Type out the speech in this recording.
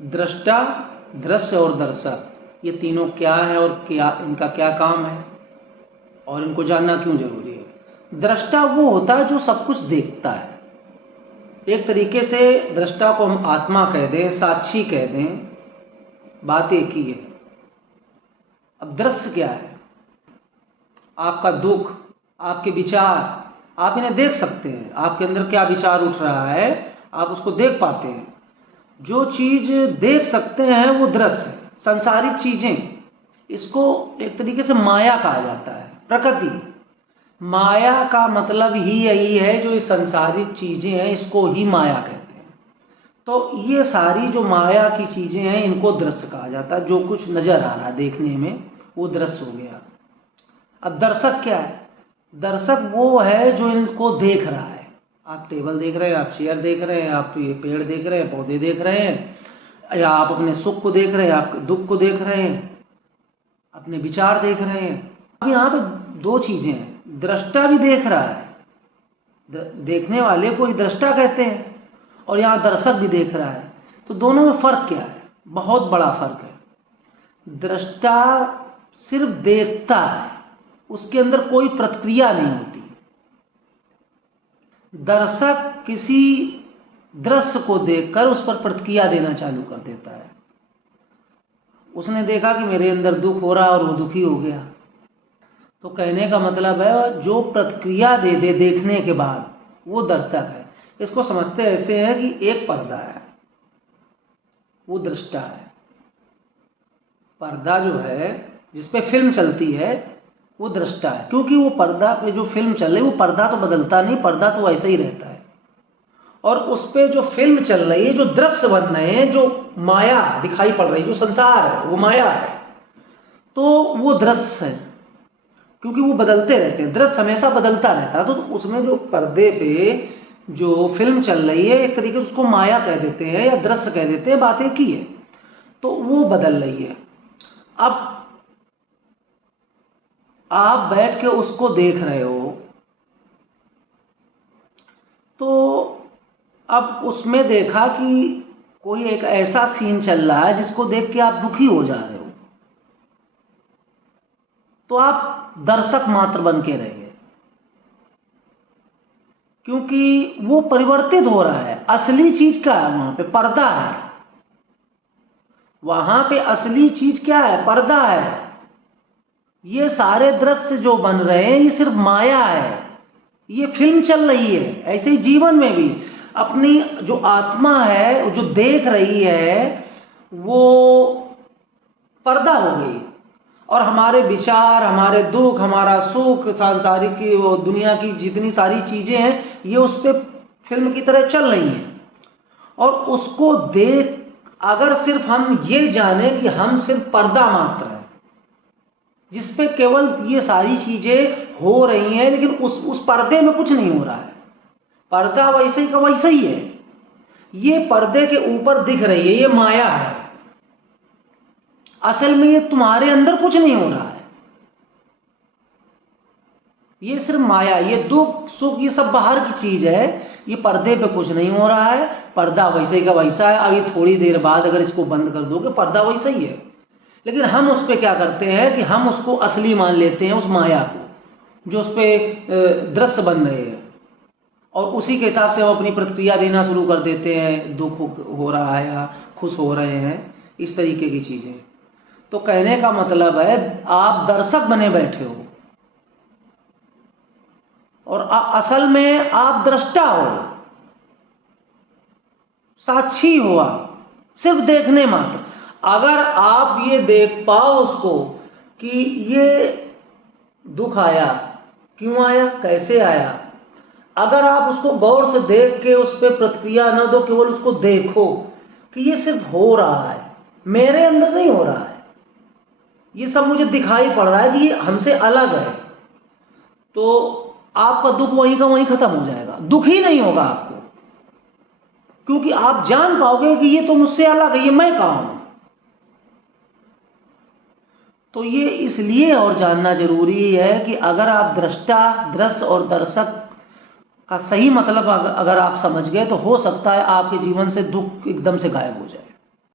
दृष्टा, दृश्य और दर्शक, ये तीनों क्या है और क्या इनका क्या काम है और इनको जानना क्यों जरूरी है। दृष्टा वो होता है जो सब कुछ देखता है। एक तरीके से दृष्टा को हम आत्मा कह दें, साक्षी कह दें, बात एक ही है। अब दृश्य क्या है? आपका दुख, आपके विचार, आप इन्हें देख सकते हैं। आपके अंदर क्या विचार उठ रहा है आप उसको देख पाते हैं। जो चीज देख सकते हैं वो दृश्य है। संसारिक चीजें, इसको एक तरीके से माया कहा जाता है, प्रकृति। माया का मतलब ही यही है, जो ये संसारिक चीजें हैं इसको ही माया कहते हैं। तो ये सारी जो माया की चीजें हैं इनको दृश्य कहा जाता है। जो कुछ नजर आ रहा है देखने में वो दृश्य हो गया। अब दर्शक क्या है? दर्शक वो है जो इनको देख रहा है। आप टेबल देख रहे हैं, आप चेयर देख रहे हैं, आप ये पेड़ देख रहे हैं, पौधे देख रहे हैं, या आप अपने सुख को देख रहे हैं, आप दुख को देख रहे हैं, अपने विचार देख रहे हैं। अब यहाँ पे दो चीजें हैं। दृष्टा भी देख रहा है, देखने वाले को ही दृष्टा कहते हैं, और यहाँ दर्शक भी देख रहा है। तो दोनों में फर्क क्या है? बहुत बड़ा फर्क है। दृष्टा सिर्फ देखता है, उसके अंदर कोई प्रतिक्रिया नहीं होती। दर्शक किसी दृश्य को देखकर उस पर प्रतिक्रिया देना चालू कर देता है। उसने देखा कि मेरे अंदर दुख हो रहा है और वो दुखी हो गया। तो कहने का मतलब है जो प्रतिक्रिया दे दे देखने के बाद वो दर्शक है। इसको समझते ऐसे हैं कि एक पर्दा है, वो दृष्टा है। पर्दा जो है जिसपे फिल्म चलती है वो दृष्टा है, क्योंकि वो पर्दा पे जो फिल्म चल रही है वो पर्दा तो बदलता नहीं, पर्दा तो वैसे ही रहता है। और उस पे जो फिल्म चल रही है, जो दृश्य बन रहे हैं, जो माया दिखाई पड़ रही है, जो संसार है वो माया है, तो वो दृश्य है, क्योंकि वो बदलते रहते हैं। दृश्य हमेशा बदलता रहता है। तो उसमें जो पर्दे पे जो फिल्म चल रही है एक तरीके से उसको माया कह देते हैं या दृश्य कह देते हैं, बात एक ही है। तो वो बदल रही है। अब आप बैठ के उसको देख रहे हो, तो अब उसमें देखा कि कोई एक ऐसा सीन चल रहा है जिसको देख के आप दुखी हो जा रहे हो, तो आप दर्शक मात्र बन के रह गए, क्योंकि वो परिवर्तित हो रहा है। असली चीज क्या है? वहां पे पर्दा है। वहां पे असली चीज क्या है? पर्दा है। ये सारे दृश्य जो बन रहे हैं ये सिर्फ माया है, ये फिल्म चल रही है। ऐसे ही जीवन में भी अपनी जो आत्मा है जो देख रही है वो पर्दा हो गई, और हमारे विचार, हमारे दुख, हमारा सुख, सांसारिक की वो दुनिया की जितनी सारी चीजें हैं ये उस पे फिल्म की तरह चल रही हैं। और उसको देख अगर सिर्फ हम ये जाने कि हम सिर्फ पर्दा मात्र हैं जिसपे केवल ये सारी चीजें हो रही हैं, लेकिन उस पर्दे में कुछ नहीं हो रहा है। पर्दा वैसे ही का वैसे ही है। ये पर्दे के ऊपर दिख रही है, ये माया है। असल में ये तुम्हारे अंदर कुछ नहीं हो रहा है, ये सिर्फ माया। ये दुख सुख ये सब बाहर की चीज है, ये पर्दे पे कुछ नहीं हो रहा है। पर्दा वैसे का वैसा है। अभी थोड़ी देर बाद अगर इसको बंद कर दोगे पर्दा वैसा ही है, लेकिन हम उस पर क्या करते हैं कि हम उसको असली मान लेते हैं, उस माया को जो उस पर दृश्य बन रहे हैं, और उसी के हिसाब से हम अपनी प्रतिक्रिया देना शुरू कर देते हैं। दुख हो रहा है या खुश हो रहे हैं, इस तरीके की चीजें। तो कहने का मतलब है आप दर्शक बने बैठे हो और असल में आप दृष्टा हो, साक्षी हो, आप सिर्फ देखने मात्र। अगर आप ये देख पाओ उसको कि ये दुख आया, क्यों आया, कैसे आया, अगर आप उसको गौर से देख के उस पर प्रतिक्रिया न दो, केवल उसको देखो कि ये सिर्फ हो रहा है, मेरे अंदर नहीं हो रहा है, ये सब मुझे दिखाई पड़ रहा है कि ये हमसे अलग है, तो आपका दुख वहीं का वहीं खत्म हो जाएगा। दुख ही नहीं होगा आपको, क्योंकि आप जान पाओगे कि ये तो मुझसे अलग है, ये मैं कहाँ हूं। तो ये इसलिए और जानना जरूरी है कि अगर आप दृष्टा, दृश्य और दर्शक का सही मतलब अगर आप समझ गए तो हो सकता है आपके जीवन से दुख एकदम से गायब हो जाए।